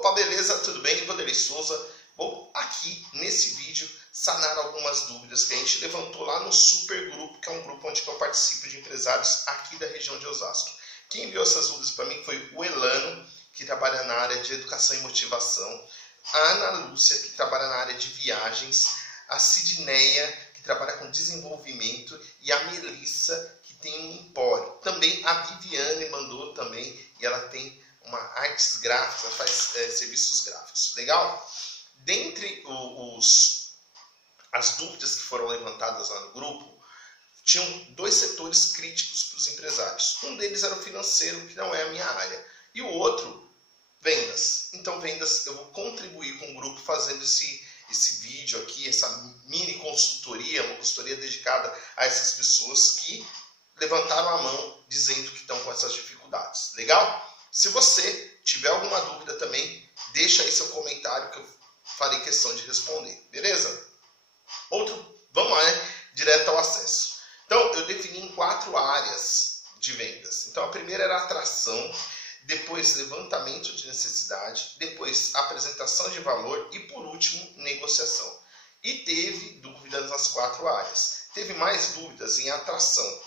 Opa, beleza? Tudo bem? Vanderlei Souza. Vou aqui nesse vídeo sanar algumas dúvidas que a gente levantou lá no super grupo, que é um grupo onde eu participo de empresários aqui da região de Osasco. Quem enviou essas dúvidas para mim foi o Elano, que trabalha na área de educação e motivação, a Ana Lúcia, que trabalha na área de viagens, a Sidneia, que trabalha com desenvolvimento, e a Melissa, que tem um empório. Também a Viviane mandou também, e ela tem uma artes gráficas, ela faz serviços gráficos. Legal? Dentre as dúvidas que foram levantadas lá no grupo, tinham dois setores críticos para os empresários. Um deles era o financeiro, que não é a minha área, e o outro, vendas. Então, vendas, eu vou contribuir com o grupo fazendo esse vídeo aqui, essa mini consultoria, uma consultoria dedicada a essas pessoas que levantaram a mão dizendo que estão com essas dificuldades. Legal? Se você tiver alguma dúvida também, deixa aí seu comentário que eu farei questão de responder. Beleza? Vamos lá, né? Direto ao acesso. Então, eu defini em 4 áreas de vendas. Então, a primeira era atração, depois levantamento de necessidade, depois apresentação de valor e, por último, negociação. E teve dúvidas nas 4 áreas. Teve mais dúvidas em atração,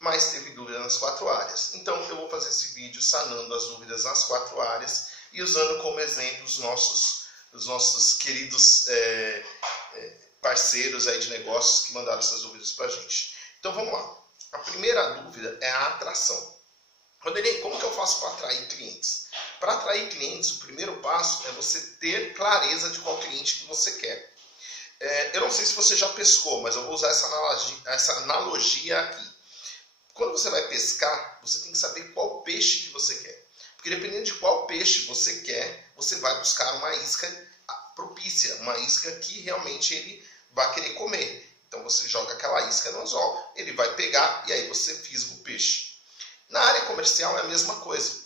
mas teve dúvidas nas 4 áreas. Então, eu vou fazer esse vídeo sanando as dúvidas nas 4 áreas e usando como exemplo os nossos queridos parceiros aí de negócios que mandaram essas dúvidas para a gente. Então, vamos lá. A primeira dúvida é a atração. Vanderlei, como que eu faço para atrair clientes? Para atrair clientes, o primeiro passo é você ter clareza de qual cliente que você quer. Eu não sei se você já pescou, mas eu vou usar essa analogia aqui. Quando você vai pescar, você tem que saber qual peixe que você quer. Porque dependendo de qual peixe você quer, você vai buscar uma isca propícia, uma isca que realmente ele vai querer comer. Então você joga aquela isca no anzol, ele vai pegar e aí você fisga o peixe. Na área comercial é a mesma coisa.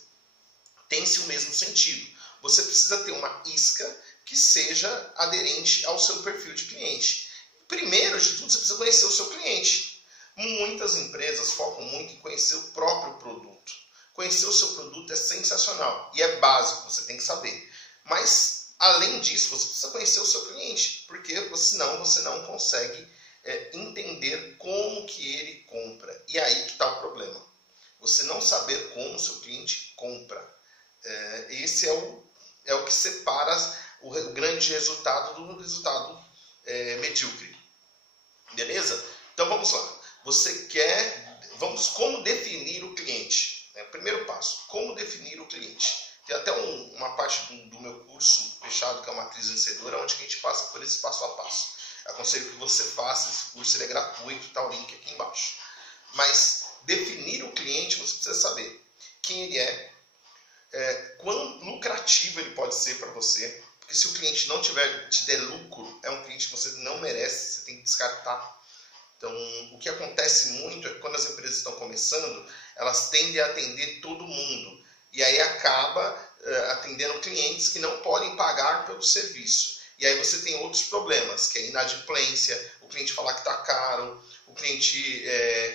Tem-se o mesmo sentido. Você precisa ter uma isca que seja aderente ao seu perfil de cliente. Primeiro de tudo, você precisa conhecer o seu cliente. Muitas empresas focam muito em conhecer o próprio produto. Conhecer o seu produto é sensacional e é básico, você tem que saber. Mas, além disso, você precisa conhecer o seu cliente, porque senão você não consegue entender como que ele compra. E aí que está o problema. Você não saber como o seu cliente compra. Esse é o que separa o grande resultado do resultado medíocre. Beleza? Então vamos lá. Como definir o cliente? Primeiro passo, como definir o cliente? Tem até uma parte do meu curso fechado, que é uma Matriz Vencedora, onde a gente passa por esse passo a passo. Aconselho que você faça esse curso, ele é gratuito, está o link aqui embaixo. Mas definir o cliente, você precisa saber quem ele é, quão lucrativo ele pode ser para você, porque se o cliente não te der lucro, é um cliente que você não merece, você tem que descartar. Então, o que acontece muito é que quando as empresas estão começando, elas tendem a atender todo mundo, e aí acaba atendendo clientes que não podem pagar pelo serviço. E aí você tem outros problemas, que é inadimplência, o cliente falar que está caro, o cliente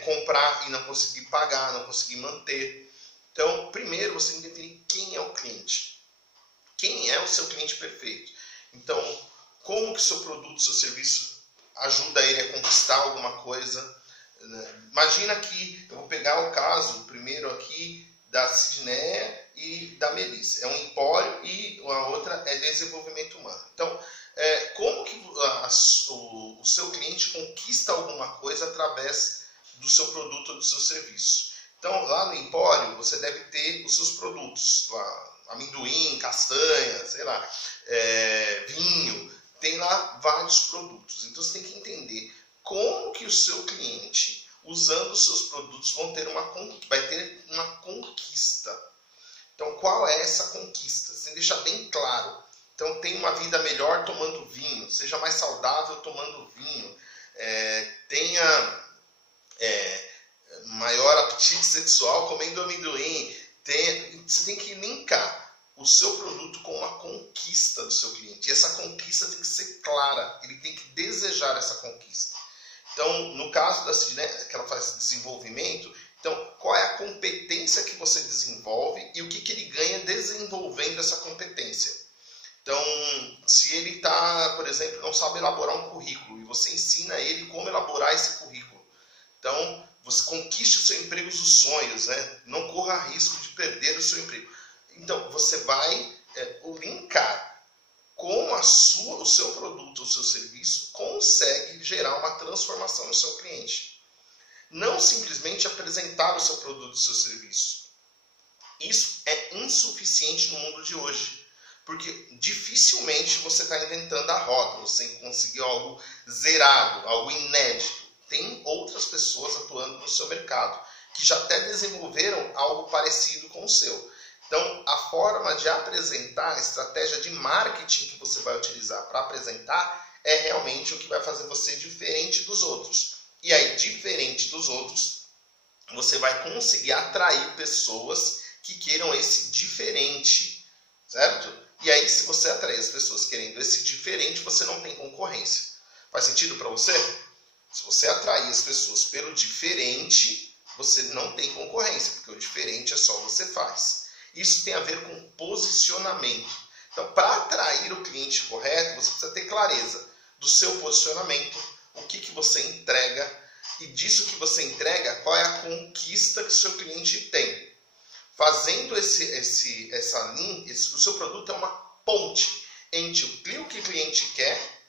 comprar e não conseguir pagar, não conseguir manter. Então, primeiro você tem que definir quem é o cliente. Quem é o seu cliente perfeito? Então, como que o seu produto, seu serviço ajuda ele a conquistar alguma coisa? Imagina que eu vou pegar o caso primeiro aqui da Sidneia e da Melissa. É um empório e a outra é desenvolvimento humano. Então, como que o seu cliente conquista alguma coisa através do seu produto ou do seu serviço? Então, lá no empório, você deve ter os seus produtos. Lá, amendoim, castanha, sei lá, vinho. Tem lá vários produtos. Então, você tem que entender como que o seu cliente, usando os seus produtos, vai ter uma conquista. Então, qual é essa conquista? Você tem que deixar bem claro. Então, tenha uma vida melhor tomando vinho. Seja mais saudável tomando vinho. Tenha maior apetite sexual comendo amendoim. Você tem que linkar o seu produto com uma conquista do seu cliente. E essa conquista tem que ser clara. Ele tem que desejar essa conquista. Então, no caso da Sidneia, que ela faz desenvolvimento, então, qual é a competência que você desenvolve e o que ele ganha desenvolvendo essa competência? Então, se ele está, por exemplo, não sabe elaborar um currículo e você ensina ele como elaborar esse currículo, então você conquiste o seu emprego dos sonhos, né? Não corra risco de perder o seu emprego. Então, você vai linkar como o seu produto, o seu serviço consegue gerar uma transformação no seu cliente. Não simplesmente apresentar o seu produto, o seu serviço. Isso é insuficiente no mundo de hoje. Porque dificilmente você está inventando a roda, você conseguiu algo zerado, algo inédito. Tem outras pessoas atuando no seu mercado, que já até desenvolveram algo parecido com o seu. Então, a forma de apresentar, a estratégia de marketing que você vai utilizar para apresentar é realmente o que vai fazer você diferente dos outros. E aí, diferente dos outros, você vai conseguir atrair pessoas que queiram esse diferente, certo? E aí, se você atrair as pessoas querendo esse diferente, você não tem concorrência. Faz sentido para você? Se você atrair as pessoas pelo diferente, você não tem concorrência, porque o diferente é só você faz. Isso tem a ver com posicionamento. Então, para atrair o cliente correto, você precisa ter clareza do seu posicionamento, o que você entrega, e disso que você entrega, qual é a conquista que o seu cliente tem. Fazendo essa linha, o seu produto é uma ponte entre o que o cliente quer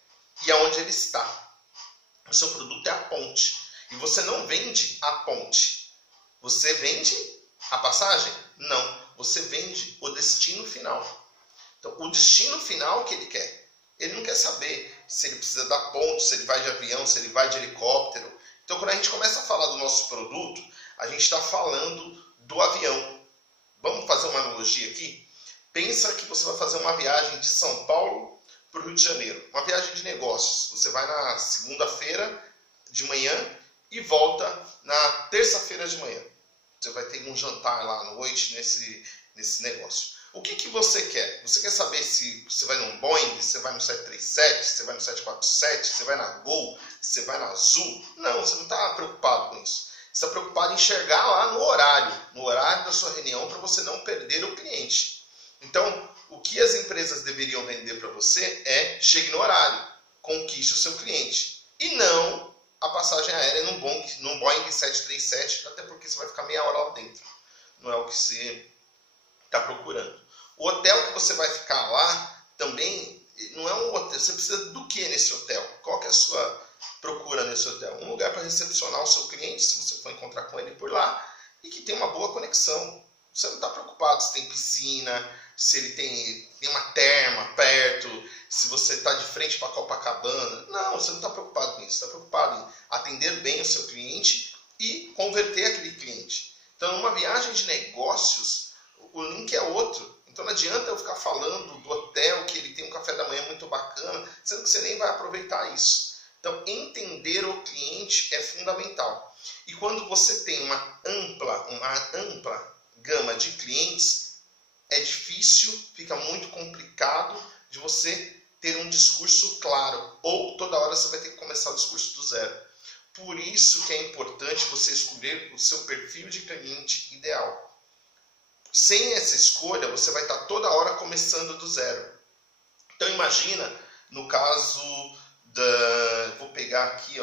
e aonde ele está. O seu produto é a ponte. E você não vende a ponte. Você vende a passagem? Não. Você vende o destino final. Então, o destino final que ele quer. Ele não quer saber se ele precisa da ponte, se ele vai de avião, se ele vai de helicóptero. Então, quando a gente começa a falar do nosso produto, a gente está falando do avião. Vamos fazer uma analogia aqui? Pensa que você vai fazer uma viagem de São Paulo para o Rio de Janeiro. Uma viagem de negócios. Você vai na segunda-feira de manhã e volta na terça-feira de manhã. Você vai ter um jantar lá à noite nesse negócio. O que você quer? Você quer saber se você vai num Boeing, se você vai no 737, se você vai no 747, se você vai na Gol, se você vai na Azul? Não, você não está preocupado com isso. Você está preocupado em enxergar lá no horário da sua reunião, para você não perder o cliente. Então, o que as empresas deveriam vender para você é: chegue no horário, conquiste o seu cliente. E não a passagem aérea num Boeing 737, até porque você vai ficar meia hora lá dentro. Não é o que você está procurando. O hotel que você vai ficar lá também não é um hotel. Você precisa do que nesse hotel? Qual que é a sua procura nesse hotel? Um lugar para recepcionar o seu cliente, se você for encontrar com ele por lá, e que tem uma boa conexão. Você não está preocupado se tem piscina, se ele tem uma terma perto, se você está de frente para Copacabana. Não, você não está preocupado com isso. Você está preocupado em atender bem o seu cliente e converter aquele cliente. Então, numa viagem de negócios, o link é outro. Então, não adianta eu ficar falando do hotel que ele tem um café da manhã muito bacana, sendo que você nem vai aproveitar isso. Então, entender o cliente é fundamental. E quando você tem uma ampla gama de clientes, é difícil, fica muito complicado de você ter um discurso claro. Ou toda hora você vai ter que começar o discurso do zero. Por isso que é importante você escolher o seu perfil de cliente ideal. Sem essa escolha, você vai estar toda hora começando do zero. Então imagina, no caso vou pegar aqui,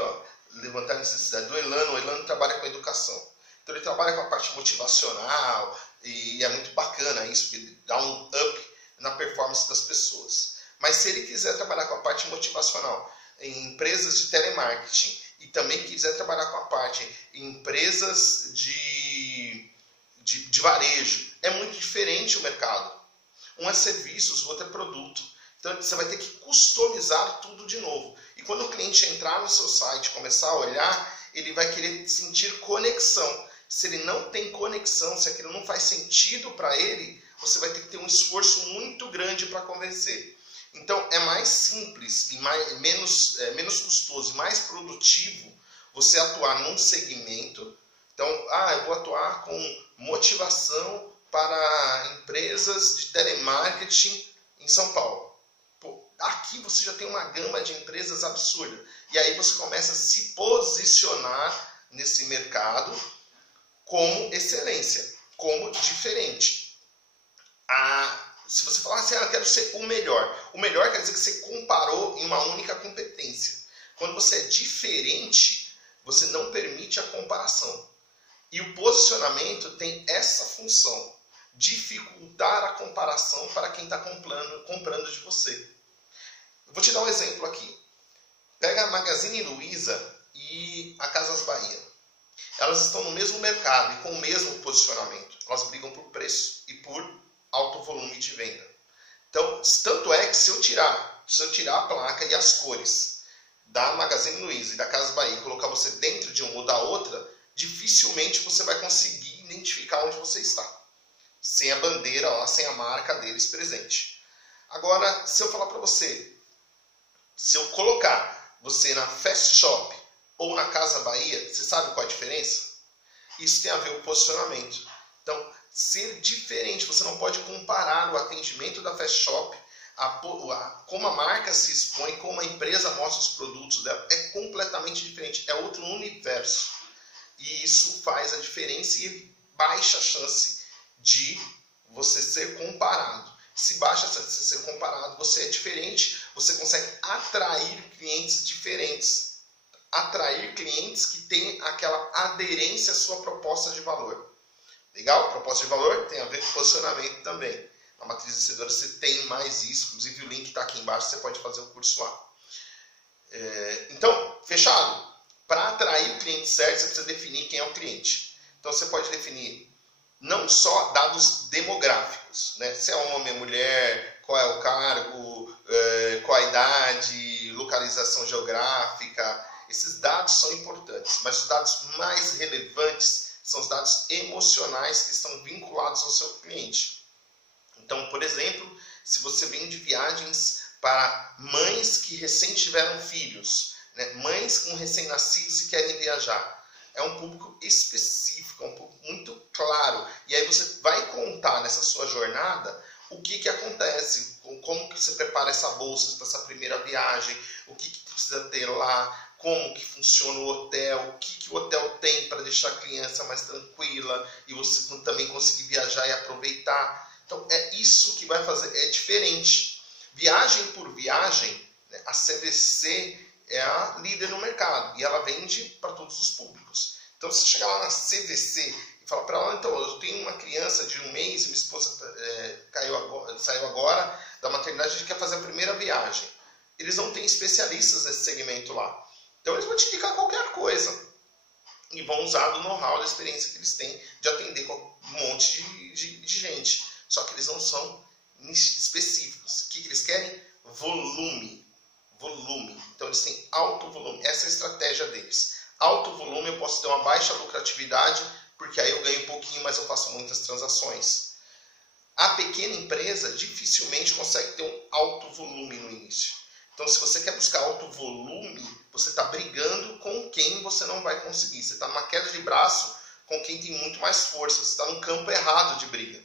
levantar a necessidade do Elano. O Elano trabalha com educação. Então ele trabalha com a parte motivacional e é muito bacana isso, porque ele dá um up na performance das pessoas. Mas se ele quiser trabalhar com a parte motivacional em empresas de telemarketing e também quiser trabalhar com a parte em empresas de varejo, é muito diferente o mercado. Um é serviços, o outro é produto. Então você vai ter que customizar tudo de novo. E quando o cliente entrar no seu site, começar a olhar, ele vai querer sentir conexão. Se ele não tem conexão, se aquilo não faz sentido para ele, você vai ter que ter um esforço muito grande para convencer. Então é mais simples e menos custoso e mais produtivo você atuar num segmento. Então, eu vou atuar com motivação para empresas de telemarketing em São Paulo. Aqui você já tem uma gama de empresas absurda. E aí você começa a se posicionar nesse mercado como excelência, como diferente. Se você falar assim, eu quero ser o melhor quer dizer que você comparou em uma única competência. Quando você é diferente, você não permite a comparação. E o posicionamento tem essa função, dificultar a comparação para quem está comprando de você. Eu vou te dar um exemplo aqui. Pega a Magazine Luiza e a Casas Bahia. Elas estão no mesmo mercado e com o mesmo posicionamento. Elas brigam por preço e por alto volume de venda. Então, tanto é que se eu tirar a placa e as cores da Magazine Luiza e da Casas Bahia e colocar você dentro de uma ou da outra, dificilmente você vai conseguir identificar onde você está. Sem a bandeira lá, sem a marca deles presente. Agora, se eu falar para você, se eu colocar você na Fast Shop ou na Casa Bahia, você sabe qual é a diferença? Isso tem a ver com o posicionamento. Então, ser diferente, você não pode comparar o atendimento da Fast Shop, como a marca se expõe, como a empresa mostra os produtos dela, é completamente diferente, é outro universo. E isso faz a diferença e baixa a chance de você ser comparado. Se baixa a chance de ser comparado, você é diferente, você consegue atrair clientes diferentes. Atrair clientes que têm aquela aderência à sua proposta de valor. Legal? Proposta de valor tem a ver com posicionamento também. Na matriz vencedora você tem mais isso. Inclusive o link está aqui embaixo, você pode fazer o curso lá. Então, fechado? Para atrair o cliente certo, você precisa definir quem é o cliente. Então você pode definir não só dados demográficos, né? Se é homem, mulher, qual é o cargo, qual a idade, localização geográfica. Esses dados são importantes, mas os dados mais relevantes são os dados emocionais que estão vinculados ao seu cliente. Então, por exemplo, se você vende viagens para mães que recém tiveram filhos, né? Mães com recém-nascidos e querem viajar, é um público específico, é um público muito claro. E aí você vai contar nessa sua jornada o que acontece, como que você prepara essa bolsa para essa primeira viagem, o que precisa ter lá, como que funciona o hotel, o que o hotel tem para deixar a criança mais tranquila e você também conseguir viajar e aproveitar. Então é isso que vai fazer, é diferente. Viagem por viagem, né, a CVC é a líder no mercado e ela vende para todos os públicos. Então se você chegar lá na CVC e falar para ela, então eu tenho uma criança de 1 mês, minha esposa saiu agora da maternidade, a gente quer fazer a primeira viagem. Eles não têm especialistas nesse segmento lá. Então eles vão te indicar qualquer coisa e vão usar do know-how, da experiência que eles têm de atender um monte de gente. Só que eles não são específicos. O que eles querem? Volume. Então eles têm alto volume. Essa é a estratégia deles. Alto volume, eu posso ter uma baixa lucratividade, porque aí eu ganho um pouquinho, mas eu faço muitas transações. A pequena empresa dificilmente consegue ter um alto volume no início. Então, se você quer buscar alto volume, você está brigando com quem você não vai conseguir. Você está numa queda de braço com quem tem muito mais força. Você está num campo errado de briga.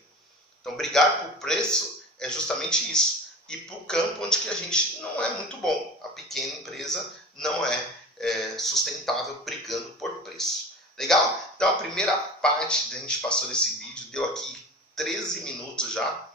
Então, brigar por preço é justamente isso. E para o campo onde que a gente não é muito bom. A pequena empresa não é sustentável brigando por preço. Legal? Então, a primeira parte que a gente passou nesse vídeo, deu aqui 13 minutos já,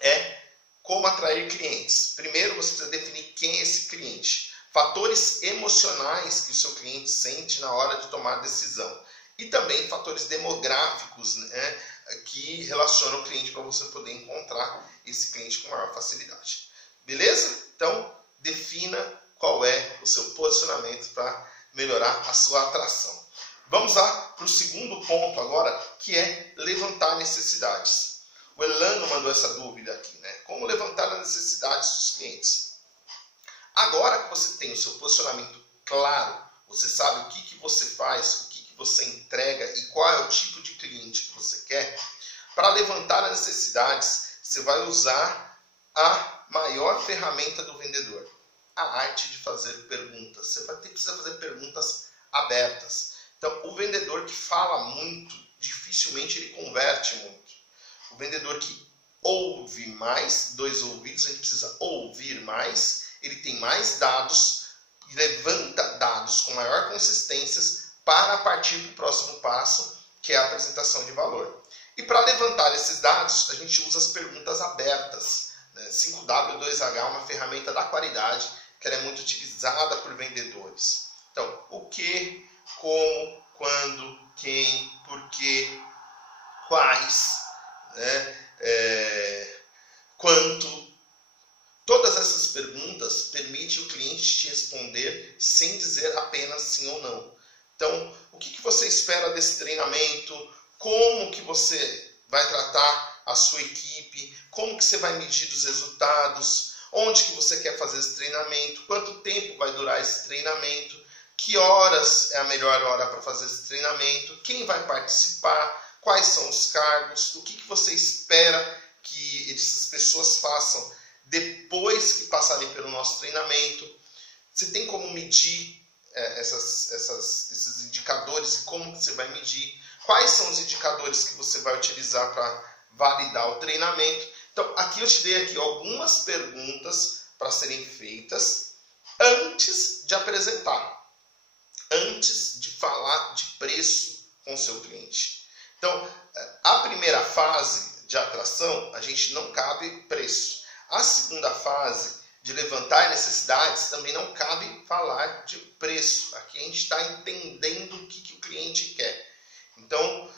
é como atrair clientes. Primeiro, você precisa definir quem é esse cliente. Fatores emocionais que o seu cliente sente na hora de tomar a decisão. E também fatores demográficos, né, que relacionam o cliente para você poder encontrar esse cliente com maior facilidade. Beleza? Então, defina qual é o seu posicionamento para melhorar a sua atração. Vamos lá para o segundo ponto agora, que é levantar necessidades. O Elano mandou essa dúvida aqui, né? Como levantar as necessidades dos clientes? Agora que você tem o seu posicionamento claro, você sabe o que você faz, o que você entrega e qual é o tipo de cliente que você quer, para levantar as necessidades, você vai usar a maior ferramenta do vendedor, a arte de fazer perguntas. Você precisa fazer perguntas abertas. Então, o vendedor que fala muito, dificilmente ele converte muito. O vendedor que ouve mais, 2 ouvidos, a gente precisa ouvir mais, ele tem mais dados, levanta dados com maior consistência para partir para o próximo passo, que é a apresentação de valor. E para levantar esses dados, a gente usa as perguntas abertas. 5W2H é uma ferramenta da qualidade que ela é muito utilizada por vendedores. Então, o que, como, quando, quem, porquê, quais, quanto. Todas essas perguntas permitem o cliente te responder sem dizer apenas sim ou não. Então, o que você espera desse treinamento? Como que você vai tratar a sua equipe? Como que você vai medir os resultados? Onde que você quer fazer esse treinamento? Quanto tempo vai durar esse treinamento? Que horas é a melhor hora para fazer esse treinamento? Quem vai participar? Quais são os cargos? O que você espera que essas pessoas façam depois que passarem pelo nosso treinamento? Você tem como medir esses indicadores e como que você vai medir? Quais são os indicadores que você vai utilizar para validar o treinamento? Então, aqui eu te dei aqui algumas perguntas para serem feitas antes de apresentar, antes de falar de preço com o seu cliente. Então, a primeira fase de atração, a gente não cabe preço. A segunda fase de levantar necessidades, também não cabe falar de preço. Aqui a gente está entendendo o que o cliente quer. Então,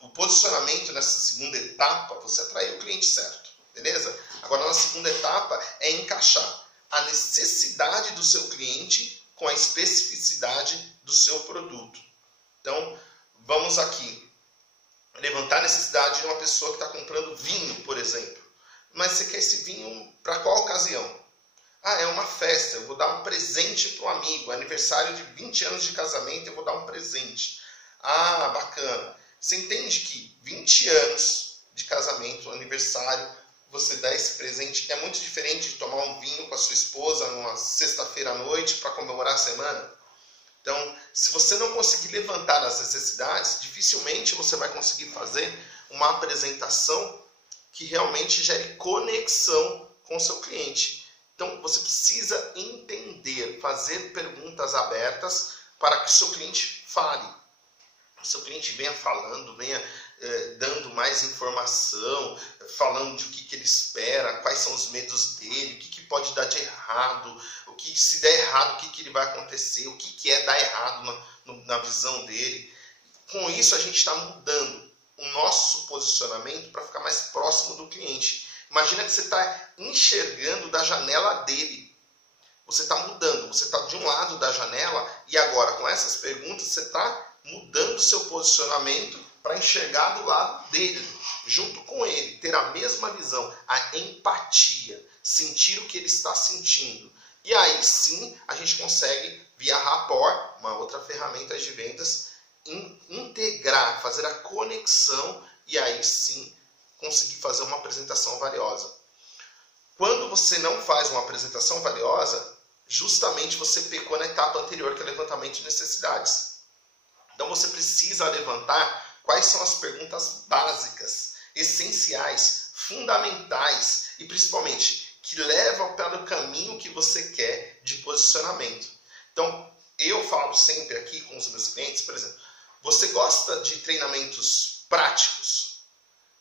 o posicionamento nessa segunda etapa, você atraiu o cliente certo, beleza? Agora, na segunda etapa, é encaixar a necessidade do seu cliente com a especificidade do seu produto. Então, vamos aqui levantar a necessidade de uma pessoa que está comprando vinho, por exemplo. Mas você quer esse vinho para qual ocasião? É uma festa, eu vou dar um presente para um amigo, aniversário de 20 anos de casamento, eu vou dar um presente. Bacana. Você entende que 20 anos de casamento, aniversário, você dá esse presente, é muito diferente de tomar um vinho com a sua esposa numa sexta-feira à noite para comemorar a semana? Então, se você não conseguir levantar as necessidades, dificilmente você vai conseguir fazer uma apresentação que realmente gere conexão com o seu cliente. Então, você precisa entender, fazer perguntas abertas para que o seu cliente fale. O seu cliente venha falando, venha dando mais informação, falando de o que ele espera, quais são os medos dele, o que pode dar de errado, o que se der errado, o que ele vai acontecer, o que é dar errado na visão dele. Com isso, a gente está mudando o nosso posicionamento para ficar mais próximo do cliente. Imagina que você está enxergando da janela dele. Você está mudando, você está de um lado da janela e agora com essas perguntas você está mudando o seu posicionamento para enxergar do lado dele, junto com ele, ter a mesma visão, a empatia, sentir o que ele está sentindo. E aí sim a gente consegue, via Rapport, uma outra ferramenta de vendas, integrar, fazer a conexão e aí sim conseguir fazer uma apresentação valiosa. Quando você não faz uma apresentação valiosa, justamente você pecou na etapa anterior, que é o levantamento de necessidades. Então você precisa levantar quais são as perguntas básicas, essenciais, fundamentais e principalmente que levam pelo caminho que você quer de posicionamento. Então eu falo sempre aqui com os meus clientes, por exemplo, você gosta de treinamentos práticos?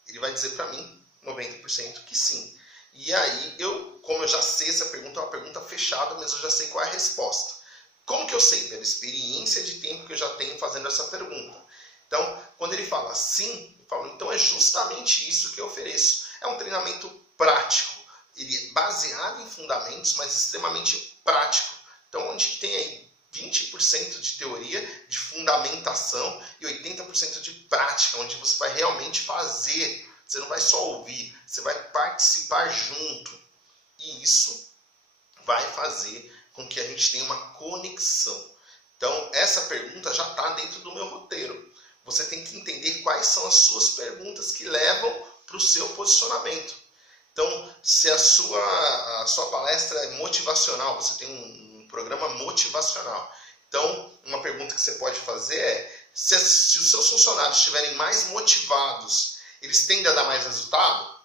Ele vai dizer para mim, 90% que sim. E aí, como eu já sei, essa pergunta é uma pergunta fechada, mas eu já sei qual é a resposta. Como que eu sei? Pela experiência de tempo que eu já tenho fazendo essa pergunta. Então, quando ele fala sim, eu falo, então é justamente isso que eu ofereço. É um treinamento prático. Ele é baseado em fundamentos, mas extremamente prático. Então, onde tem aí 20% de teoria, de fundamentação e 80% de prática, onde você vai realmente fazer. Você não vai só ouvir, você vai participar junto. E isso vai fazer com que a gente tenha uma conexão. Então, essa pergunta já está dentro do meu roteiro. Você tem que entender quais são as suas perguntas que levam para o seu posicionamento. Então, se a sua palestra é motivacional, você tem um programa motivacional. Então, uma pergunta que você pode fazer é, se os seus funcionários estiverem mais motivados, eles tendem a dar mais resultado?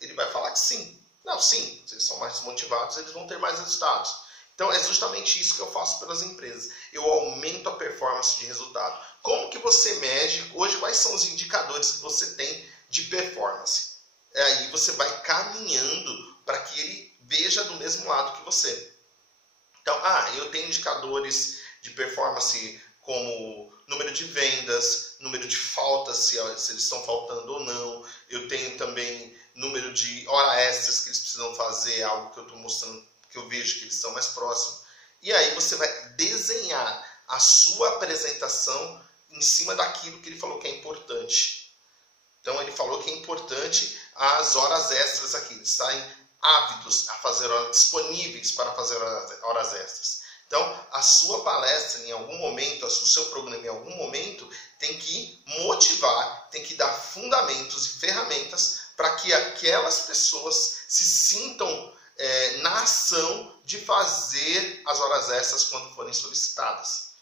Ele vai falar que sim. Não, sim, se eles são mais motivados, eles vão ter mais resultados. Então é justamente isso que eu faço pelas empresas. Eu aumento a performance de resultado. Como que você mede? Hoje, quais são os indicadores que você tem de performance? Aí você vai caminhando para que ele veja do mesmo lado que você. Então, eu tenho indicadores de performance como número de vendas, número de faltas, se eles estão faltando ou não. Eu tenho também número de horas extras que eles precisam fazer, algo que eu estou mostrando, que eu vejo que eles estão mais próximos. E aí você vai desenhar a sua apresentação em cima daquilo que ele falou que é importante. Então ele falou que é importante as horas extras aqui, eles estarem ávidos a fazer horas, disponíveis para fazer horas extras. Então, a sua palestra, em algum momento, o seu programa, em algum momento, tem que motivar, tem que dar fundamentos e ferramentas para que aquelas pessoas se sintam na ação de fazer as horas extras quando forem solicitadas.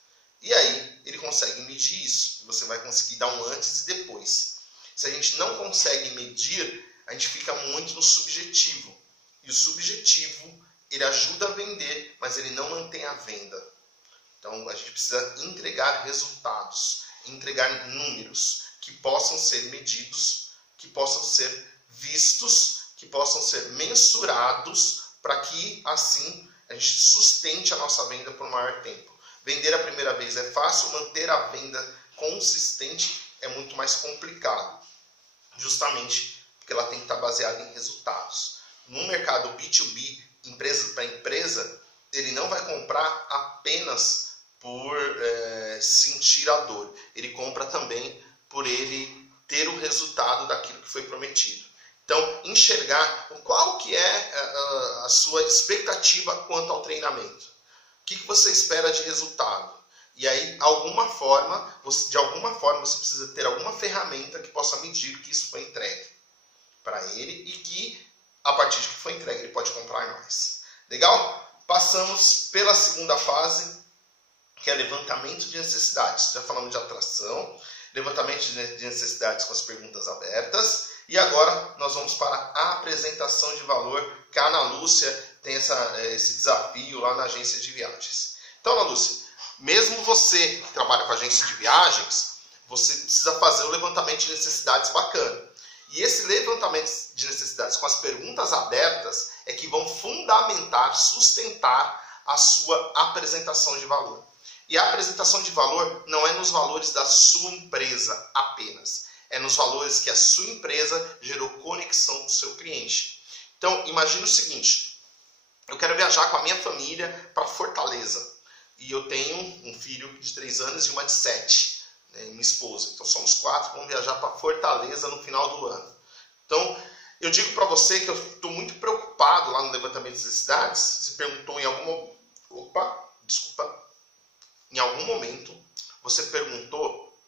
E aí, ele consegue medir isso. Você vai conseguir dar um antes e depois. Se a gente não consegue medir, a gente fica muito no subjetivo. E o subjetivo, ele ajuda a vender, mas ele não mantém a venda. Então, a gente precisa entregar resultados, entregar números que possam ser medidos, que possam ser vistos, que possam ser mensurados, para que, assim, a gente sustente a nossa venda por um maior tempo. Vender a primeira vez é fácil, manter a venda consistente é muito mais complicado. Justamente porque ela tem que estar baseada em resultados. No mercado B2B, empresa para empresa, ele não vai comprar apenas por sentir a dor. Ele compra também por ele ter o resultado daquilo que foi prometido. Então, enxergar qual que é a sua expectativa quanto ao treinamento. O que você espera de resultado? E aí, de alguma forma, você precisa ter alguma ferramenta que possa medir que isso foi entregue para ele e que, a partir de que foi entregue, ele pode comprar mais. Legal? Passamos pela segunda fase, que é levantamento de necessidades. Já falamos de atração, levantamento de necessidades com as perguntas abertas. E agora nós vamos para a apresentação de valor, que a Ana Lúcia tem esse desafio lá na agência de viagens. Então, Ana Lúcia, mesmo você que trabalha com agência de viagens, você precisa fazer o levantamento de necessidades bacana. E esse levantamento de necessidades com as perguntas abertas é que vão fundamentar, sustentar a sua apresentação de valor. E a apresentação de valor não é nos valores da sua empresa apenas. É nos valores que a sua empresa gerou conexão com o seu cliente. Então, imagine o seguinte. Eu quero viajar com a minha família para Fortaleza. E eu tenho um filho de 3 anos e uma de 7. Minha esposa. Então somos 4 que vamos viajar para Fortaleza no final do ano. Então, eu digo para você que eu estou muito preocupado lá no levantamento de necessidades. Você perguntou em algum... Em algum momento, você perguntou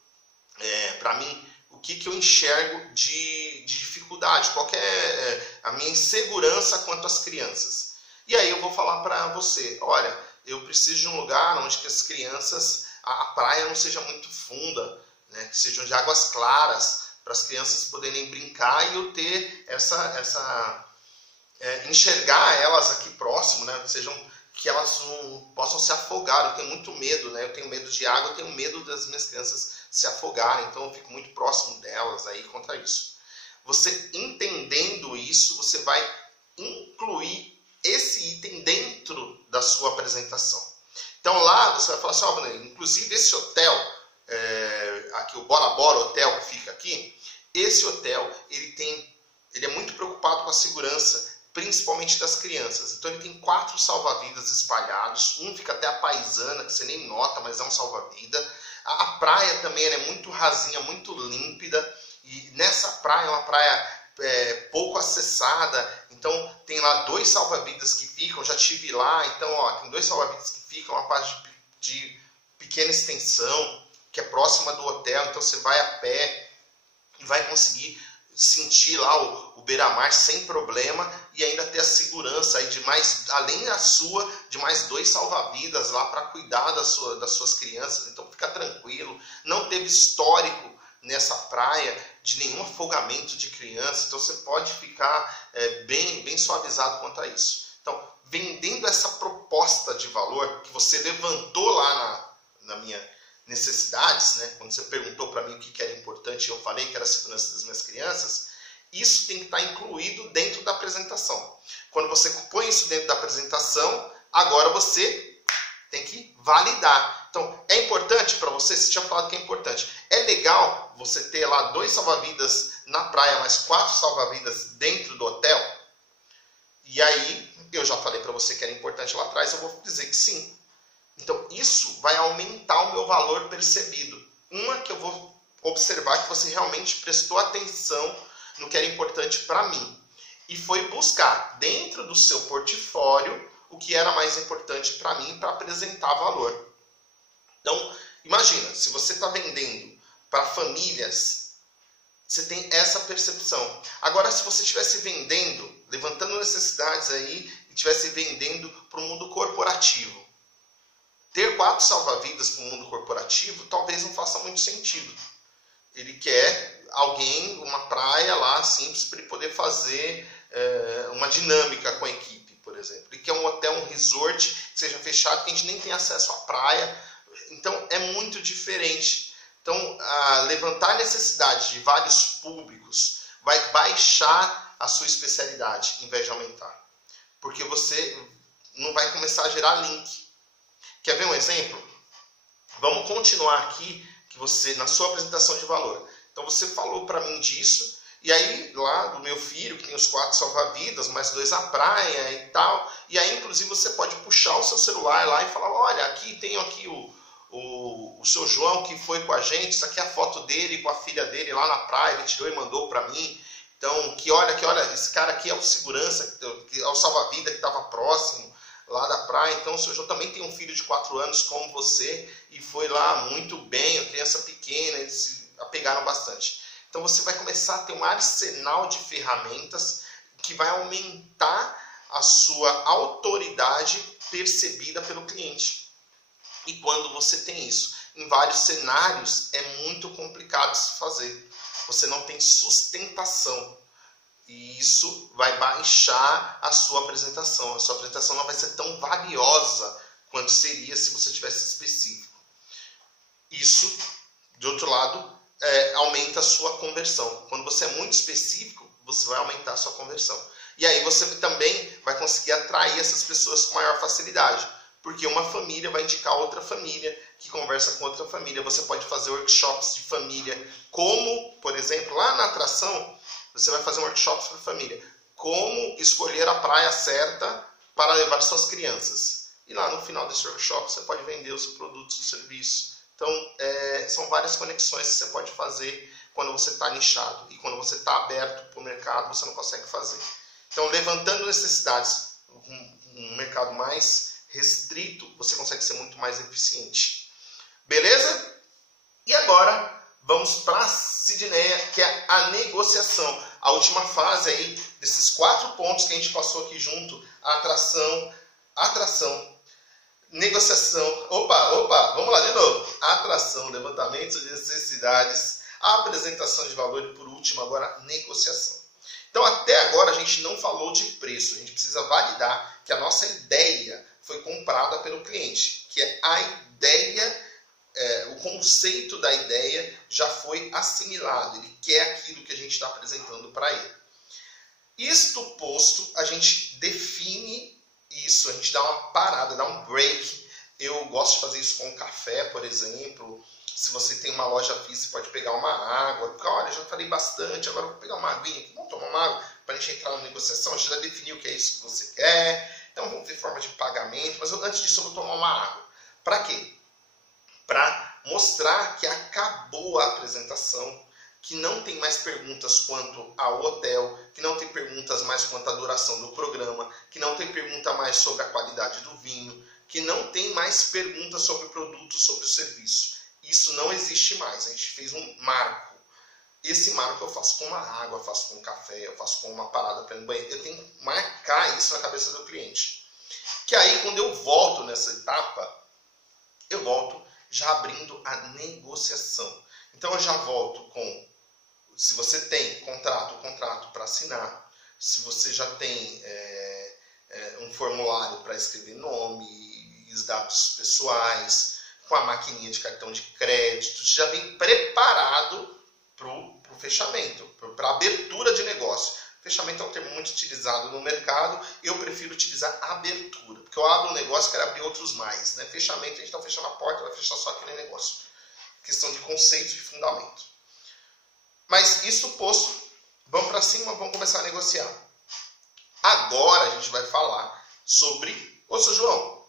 para mim o que eu enxergo de dificuldade, qual que é a minha insegurança quanto às crianças. E aí eu vou falar para você, olha, eu preciso de um lugar onde que as crianças, a praia não seja muito funda, né, que sejam de águas claras, para as crianças poderem brincar e eu ter enxergar elas aqui próximo, né, que elas não possam se afogar. Eu tenho muito medo, né, eu tenho medo de água, eu tenho medo das minhas crianças se afogarem, então eu fico muito próximo delas aí contra isso. Você entendendo isso, você vai incluir esse item dentro da sua apresentação. Então lá você vai falar assim, Vanderlei, inclusive esse hotel, aqui o Bora Bora Hotel que fica aqui, esse hotel ele é muito preocupado com a segurança, principalmente das crianças. Então ele tem 4 salva-vidas espalhados, um fica até a paisana, que você nem nota, mas é um salva-vida. A praia também é muito rasinha, muito límpida, e nessa praia é uma praia pouco acessada, então tem lá 2 salva-vidas que ficam, já estive lá, então tem 2 salva-vidas que ficam, uma parte de pequena extensão, que é próxima do hotel, então você vai a pé e vai conseguir sentir lá o beira-mar sem problema e ainda ter a segurança aí além da sua, de mais 2 salva-vidas lá para cuidar das suas crianças, então fica tranquilo, não teve histórico nessa praia de nenhum afogamento de criança, então você pode ficar bem suavizado quanto a isso. Então, vendendo essa proposta de valor que você levantou lá na minha necessidades, né? Quando você perguntou para mim o que era importante, eu falei que era a segurança das minhas crianças, isso tem que estar incluído dentro da apresentação. Quando você põe isso dentro da apresentação, agora você tem que validar. Então, é importante para você, você tinha falado que é importante. É legal você ter lá 2 salva-vidas na praia, mais 4 salva-vidas dentro do hotel? E aí, eu já falei para você que era importante lá atrás, eu vou dizer que sim. Então, isso vai aumentar o meu valor percebido. Uma que eu vou observar que você realmente prestou atenção no que era importante para mim. E foi buscar dentro do seu portfólio o que era mais importante para mim para apresentar valor. Então, imagina, se você está vendendo para famílias, você tem essa percepção. Agora, se você estivesse vendendo, levantando necessidades aí, e estivesse vendendo para o mundo corporativo, ter 4 salva-vidas para o mundo corporativo talvez não faça muito sentido. Ele quer alguém, uma praia lá simples para ele poder fazer uma dinâmica com a equipe, por exemplo. Ele quer um hotel, um resort que seja fechado, que a gente nem tem acesso à praia. Então, é muito diferente. Então, levantar a necessidade de vários públicos vai baixar a sua especialidade, em vez de aumentar. Porque você não vai começar a gerar link. Quer ver um exemplo? Vamos continuar aqui, que você na sua apresentação de valor. Então, você falou para mim disso, e aí, lá do meu filho, que tem os 4 salva-vidas, mais 2 na praia e tal, e aí, inclusive, você pode puxar o seu celular lá e falar, olha, tenho aqui o seu João que foi com a gente, isso aqui é a foto dele com a filha dele lá na praia, ele tirou e mandou para mim. Então, que olha, esse cara aqui é o segurança, que é o salva-vida que estava próximo lá da praia. Então, o seu João também tem um filho de 4 anos como você e foi lá muito bem, a criança pequena, eles se apegaram bastante. Então, você vai começar a ter um arsenal de ferramentas que vai aumentar a sua autoridade percebida pelo cliente. E quando você tem isso, em vários cenários, é muito complicado de se fazer. Você não tem sustentação. E isso vai baixar a sua apresentação. A sua apresentação não vai ser tão valiosa quanto seria se você tivesse específico. Isso, de outro lado, aumenta a sua conversão. Quando você é muito específico, você vai aumentar a sua conversão. E aí você também vai conseguir atrair essas pessoas com maior facilidade. Porque uma família vai indicar outra família que conversa com outra família. Você pode fazer workshops de família, como, por exemplo, lá na atração, você vai fazer um workshop para família. Como escolher a praia certa para levar suas crianças. E lá no final desse workshop você pode vender o seu produto, o seu serviço. Então, são várias conexões que você pode fazer quando você está nichado. E quando você está aberto para o mercado, você não consegue fazer. Então, levantando necessidades, um mercado mais restrito, você consegue ser muito mais eficiente. Beleza? E agora, vamos para a Sidneia, que é a negociação. A última fase aí, desses 4 pontos que a gente passou aqui junto, atração, negociação, vamos lá de novo. Atração, levantamento de necessidades, apresentação de valor e por último agora negociação. Então até agora a gente não falou de preço, a gente precisa validar que a nossa ideia foi comprada pelo cliente, que é a ideia, o conceito da ideia já foi assimilado, ele quer aquilo que a gente está apresentando para ele. Isto posto, a gente define isso, a gente dá uma parada, dá um break. Eu gosto de fazer isso com café, por exemplo. Se você tem uma loja física, você pode pegar uma água. Olha, já falei bastante, agora vou pegar uma aguinha aqui. Vamos tomar uma água para a gente entrar na negociação. A gente já definiu o que é isso que você quer. Então vamos ver forma de pagamento. Mas antes disso eu vou tomar uma água. Para quê? Para mostrar que acabou a apresentação, que não tem mais perguntas quanto ao hotel, que não tem perguntas mais quanto à duração do programa, que não tem pergunta mais sobre a qualidade do vinho, que não tem mais perguntas sobre o produto, sobre o serviço. Isso não existe mais. A gente fez um marco. Esse marco eu faço com uma água, eu faço com um café, eu faço com uma parada para ir no banheiro. Eu tenho que marcar isso na cabeça do cliente. Que aí, quando eu volto nessa etapa, eu volto já abrindo a negociação. Então, eu já volto com, se você tem contrato para assinar, se você já tem um formulário para escrever nome e os dados pessoais, com a maquininha de cartão de crédito, já vem preparado para o fechamento, para a abertura de negócio. Fechamento é um termo muito utilizado no mercado, eu prefiro utilizar abertura, porque eu abro um negócio e quero abrir outros mais. Né? Fechamento, a gente está fechando a porta, vai fechar só aquele negócio. Questão de conceito de fundamento. Mas isso posto, vamos para cima, vamos começar a negociar. Agora a gente vai falar sobre... Ô, seu João,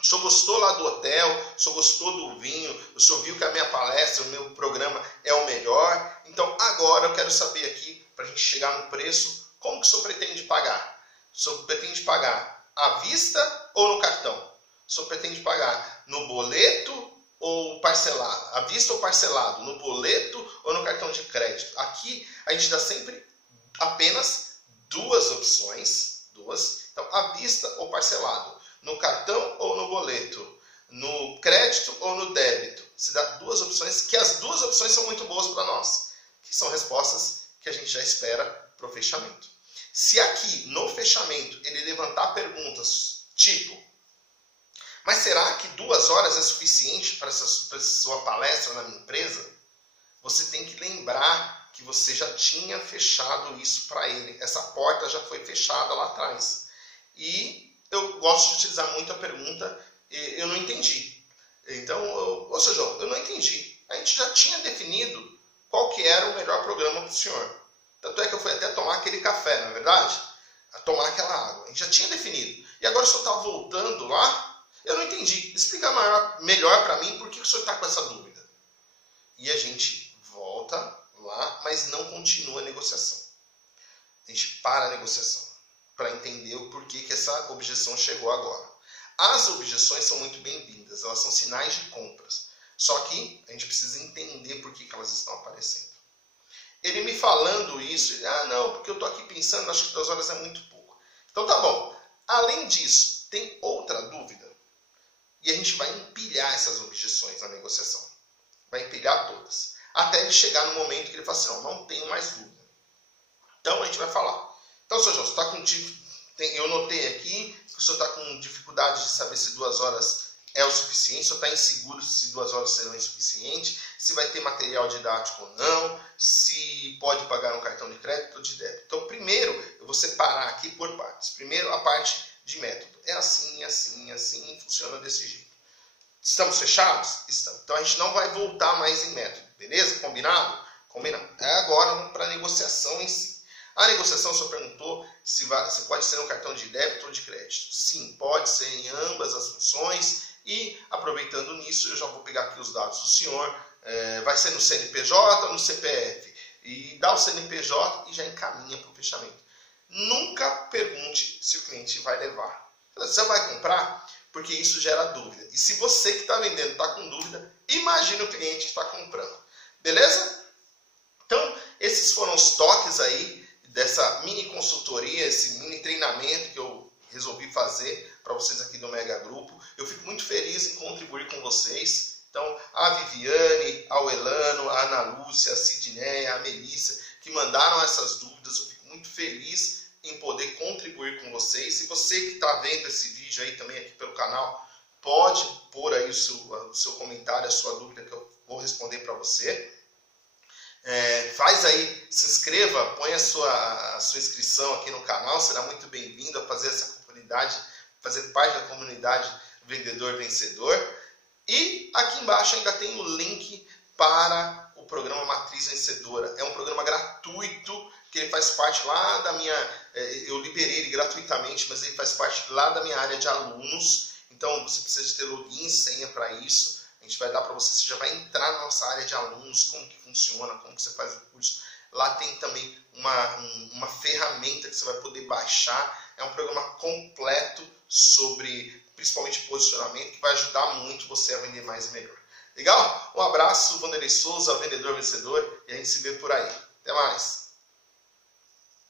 o senhor gostou lá do hotel, o senhor gostou do vinho, o senhor viu que a minha palestra, o meu programa é o melhor. Então agora eu quero saber aqui, para a gente chegar no preço, como que o senhor pretende pagar? O senhor pretende pagar à vista ou no cartão? O senhor pretende pagar no boleto ou parcelado? À vista ou parcelado? No boleto ou no cartão de crédito? Aqui a gente dá sempre apenas duas opções. Então, à vista ou parcelado? No cartão ou no boleto? No crédito ou no débito? Se dá duas opções, que as duas opções são muito boas para nós. Que são respostas que a gente já espera para o fechamento. Se aqui no fechamento ele levantar perguntas tipo: mas será que 2 horas é suficiente para essa sua palestra na minha empresa? Você tem que lembrar que você já tinha fechado isso para ele. Essa porta já foi fechada lá atrás. E eu gosto de utilizar muito a pergunta: eu não entendi. Então, ou seja, eu não entendi. A gente já tinha definido qual que era o melhor programa para o senhor. Tanto é que eu fui até tomar aquele café, não é verdade? A tomar aquela água. A gente já tinha definido. E agora o senhor está voltando lá? Eu não entendi. Explica melhor para mim por que o senhor está com essa dúvida. E a gente volta lá, mas não continua a negociação. A gente para a negociação para entender o porquê que essa objeção chegou agora. As objeções são muito bem-vindas. Elas são sinais de compras. Só que a gente precisa entender por que elas estão aparecendo. Ele me falando isso, não, porque eu estou aqui pensando, acho que 2 horas é muito pouco. Então tá bom. Além disso, tem outra dúvida? E a gente vai empilhar essas objeções na negociação. Vai empilhar todas. Até ele chegar no momento que ele fala assim: não tenho mais dúvida. Então a gente vai falar. Então, senhor João, você está com... eu notei aqui que o senhor está com dificuldade de saber se 2 horas é o suficiente, o senhor está inseguro se 2 horas serão insuficientes, se vai ter material didático ou não, se pode pagar no cartão de crédito ou de débito. Então, primeiro, eu vou separar aqui por partes. Primeiro, a parte de método. É assim, assim, assim, funciona desse jeito. Estamos fechados? Estamos. Então, a gente não vai voltar mais em método. Beleza? Combinado? Combinado. Agora, vamos para a negociação em si. A negociação, o senhor perguntou se pode ser no cartão de débito ou de crédito. Sim, pode ser em ambas as funções. E, aproveitando nisso, eu já vou pegar aqui os dados do senhor. Vai ser no CNPJ ou no CPF? E dá o CNPJ e já encaminha para o fechamento. Nunca pergunte se o cliente vai levar. Você vai comprar? Porque isso gera dúvida. E se você que está vendendo está com dúvida, imagine o cliente que está comprando. Beleza? Então, esses foram os toques aí dessa mini consultoria, esse mini treinamento que eu resolvi fazer para vocês aqui do Mega Grupo. Eu fico muito feliz em contribuir com vocês. Então, a Viviane, a Elano, a Ana Lúcia, a Sidneia, a Melissa, que mandaram essas dúvidas. Eu fico muito feliz em poder contribuir com vocês. E você que está vendo esse vídeo aí também aqui pelo canal, pode pôr aí o seu comentário, a sua dúvida, que eu vou responder para você. Faz aí, se inscreva, põe a sua inscrição aqui no canal, será muito bem-vindo a fazer essa comunidade, fazer parte da comunidade Vendedor Vencedor. E aqui embaixo ainda tem o link para o programa Matriz Vencedora. É um programa gratuito, que ele faz parte lá da minha... eu liberei ele gratuitamente, mas ele faz parte lá da minha área de alunos. Então você precisa de ter login e senha para isso. A gente vai dar para você já vai entrar na nossa área de alunos, como que funciona, como que você faz o curso. Lá tem também uma ferramenta que você vai poder baixar. É um programa completo sobre, principalmente, posicionamento, que vai ajudar muito você a vender mais e melhor. Legal? Um abraço, Vanderlei Souza, Vendedor Vencedor, e a gente se vê por aí. Até mais!